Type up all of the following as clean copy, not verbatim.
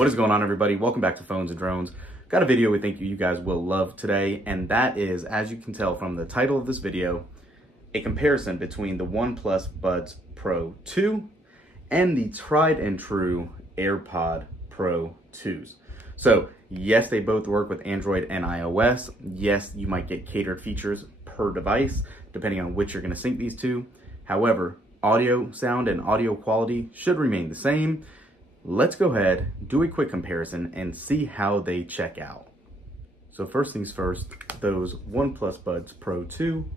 What is going on, everybody? Welcome back to Phones and Drones. Got a video we think you guys will love today, and that is, as you can tell from the title of this video, a comparison between the OnePlus Buds Pro 2 and the tried and true AirPod Pro 2s. So yes, they both work with Android and iOS. Yes, you might get catered features per device, depending on which you're going to sync these to. However, audio, sound, and audio quality should remain the same. Let's go ahead, do a quick comparison, and see how they check out. So first things first, those OnePlus Buds Pro 2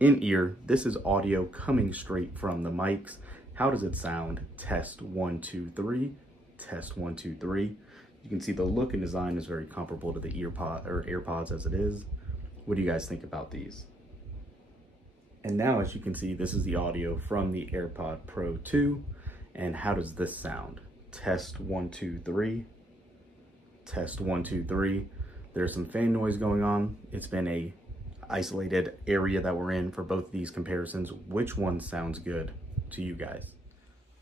in-ear. This is audio coming straight from the mics. How does it sound? Test 1, 2, 3. Test 1, 2, 3. You can see the look and design is very comparable to the AirPods as it is. What do you guys think about these? And now, as you can see, this is the audio from the AirPod Pro 2. And how does this sound? Test 1, 2, 3. Test 1, 2, 3. There's some fan noise going on. It's been a isolated area that we're in for both these comparisons. Which one sounds good to you guys?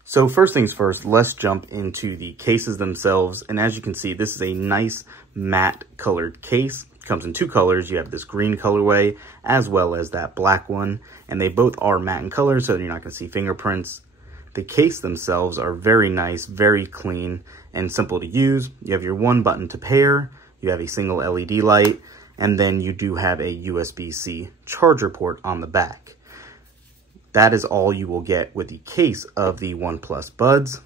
So first things first, let's jump into the cases themselves. And as you can see, this is a nice matte colored case. It comes in two colors. You have this green colorway as well as that black one. And they both are matte in color, so you're not going to see fingerprints. The case themselves are very nice, very clean, and simple to use. You have your one button to pair, you have a single LED light, and then you do have a USB-C charger port on the back. That is all you will get with the case of the OnePlus Buds.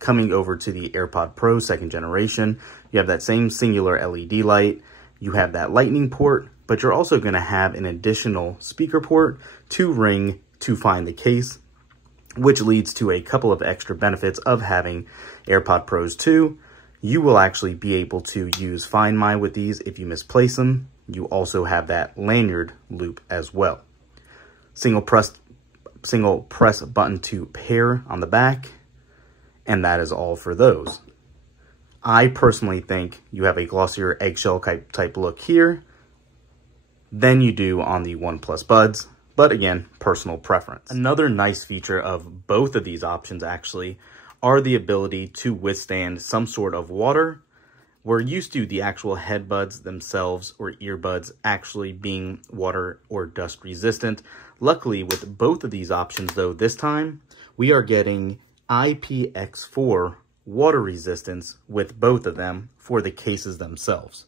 Coming over to the AirPod Pro 2nd generation, you have that same singular LED light, you have that lightning port, but you're also going to have an additional speaker port to ring to find the case, which leads to a couple of extra benefits of having AirPod Pros 2. You will actually be able to use Find My with these if you misplace them. You also have that lanyard loop as well. Single press button to pair on the back, and that is all for those. I personally think you have a glossier eggshell type look here than you do on the OnePlus Buds. But again, personal preference. Another nice feature of both of these options actually are the ability to withstand some sort of water. We're used to the actual headbuds themselves or earbuds actually being water or dust resistant. Luckily, with both of these options though, this time we are getting IPX4 water resistance with both of them for the cases themselves.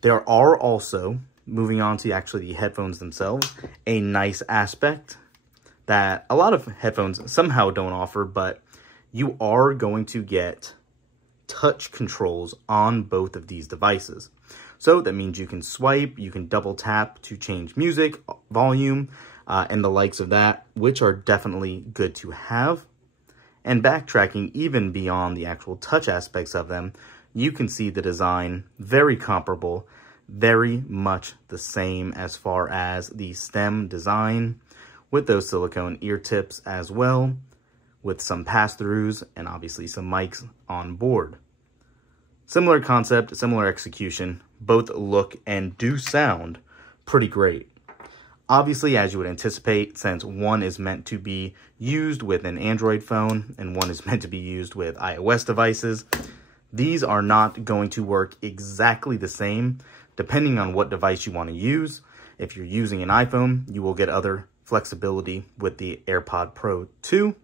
There are also, moving on to actually the headphones themselves, a nice aspect that a lot of headphones somehow don't offer, but you are going to get touch controls on both of these devices. So that means you can swipe, you can double tap to change music, volume, and the likes of that, which are definitely good to have. And backtracking even beyond the actual touch aspects of them, you can see the design very comparable, very much the same as far as the stem design, with those silicone ear tips as well, with some pass-throughs and obviously some mics on board. Similar concept, similar execution, both look and do sound pretty great. Obviously, as you would anticipate, since one is meant to be used with an Android phone and one is meant to be used with iOS devices, these are not going to work exactly the same depending on what device you want to use. If you're using an iPhone, you will get other flexibility with the AirPod Pro 2.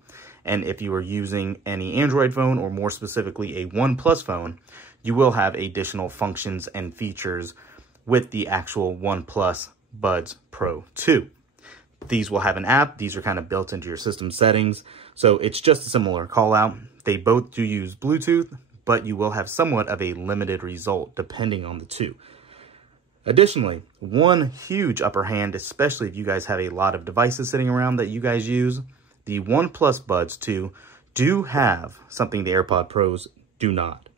And if you are using any Android phone, or more specifically a OnePlus phone, you will have additional functions and features with the actual OnePlus Buds Pro 2. These will have an app. These are kind of built into your system settings. So it's just a similar call out. They both do use Bluetooth, but you will have somewhat of a limited result depending on the two. Additionally, one huge upper hand, especially if you guys have a lot of devices sitting around that you guys use, the OnePlus Buds 2 do have something the AirPod Pros do not.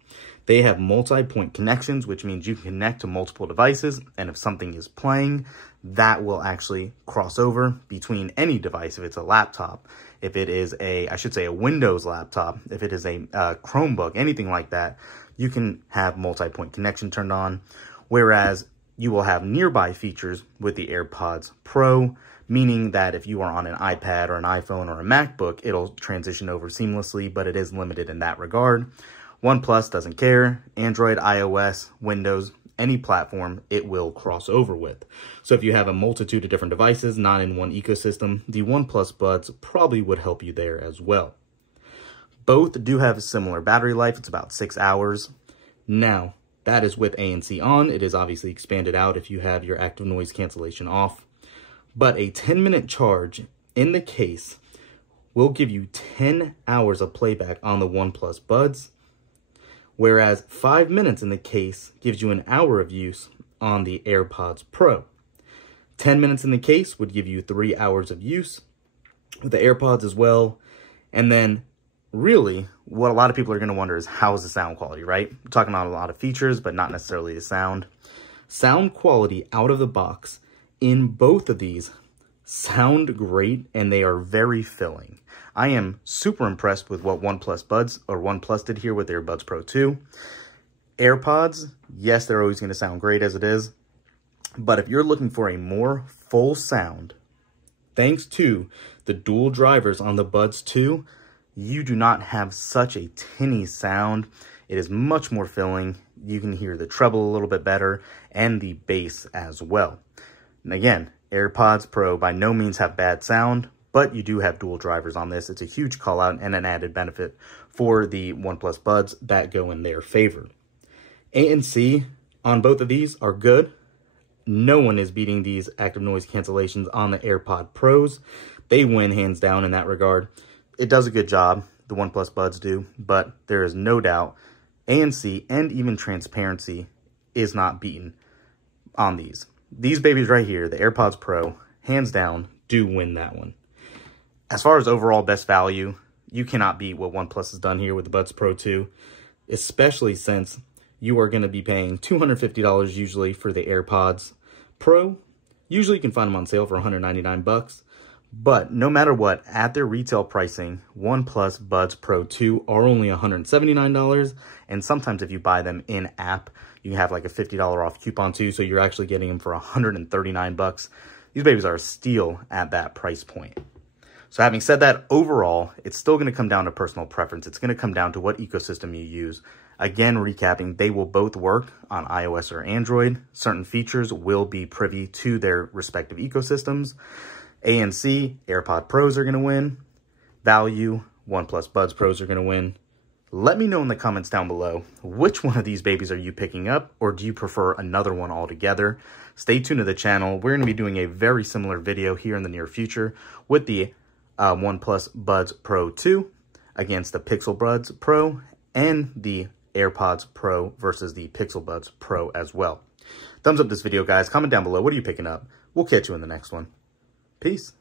They have multi-point connections, which means you can connect to multiple devices, and if something is playing, that will actually cross over between any device. If it's a laptop, if it is a Windows laptop, if it is a Chromebook, anything like that, you can have multi-point connection turned on, whereas you will have nearby features with the AirPods Pro, meaning that if you are on an iPad or an iPhone or a MacBook, it'll transition over seamlessly, but it is limited in that regard. OnePlus doesn't care. Android, iOS, Windows, any platform it will cross over with. So if you have a multitude of different devices, not in one ecosystem, the OnePlus Buds probably would help you there as well. Both do have a similar battery life. It's about 6 hours. Now, that is with ANC on. It is obviously expanded out if you have your active noise cancellation off. But a 10-minute charge in the case will give you 10 hours of playback on the OnePlus Buds, whereas 5 minutes in the case gives you an hour of use on the AirPods Pro. 10 minutes in the case would give you 3 hours of use with the AirPods as well. And then really, what a lot of people are going to wonder is, how is the sound quality, right? We're talking about a lot of features, but not necessarily the sound. Sound quality out of the box in both of these sound great, and they are very filling. I am super impressed with what OnePlus did here with their Buds Pro 2. AirPods, yes, they're always going to sound great as it is, but if you're looking for a more full sound, thanks to the dual drivers on the Buds 2, you do not have such a tinny sound. It is much more filling. You can hear the treble a little bit better and the bass as well. And again, AirPods Pro by no means have bad sound, but you do have dual drivers on this. It's a huge call out and an added benefit for the OnePlus Buds that go in their favor. ANC on both of these are good. No one is beating these active noise cancellations on the AirPod Pros. They win hands down in that regard. It does a good job, the OnePlus Buds do, but there is no doubt ANC and even transparency is not beaten on these. These babies right here, the AirPods Pro, hands down, do win that one. As far as overall best value, you cannot beat what OnePlus has done here with the Buds Pro 2, especially since you are going to be paying $250 usually for the AirPods Pro. Usually you can find them on sale for $199. But no matter what, at their retail pricing, OnePlus Buds Pro 2 are only $179. And sometimes if you buy them in-app, you can have like a $50 off coupon too. So you're actually getting them for $139. These babies are a steal at that price point. So having said that, overall, it's still going to come down to personal preference. It's going to come down to what ecosystem you use. Again, recapping, they will both work on iOS or Android. Certain features will be privy to their respective ecosystems. ANC, AirPod Pros are going to win. Value, OnePlus Buds Pros are going to win. Let me know in the comments down below, which one of these babies are you picking up, or do you prefer another one altogether? Stay tuned to the channel. We're going to be doing a very similar video here in the near future with the OnePlus Buds Pro 2 against the Pixel Buds Pro and the AirPods Pro versus the Pixel Buds Pro as well. Thumbs up this video, guys. Comment down below. What are you picking up? We'll catch you in the next one. Peace.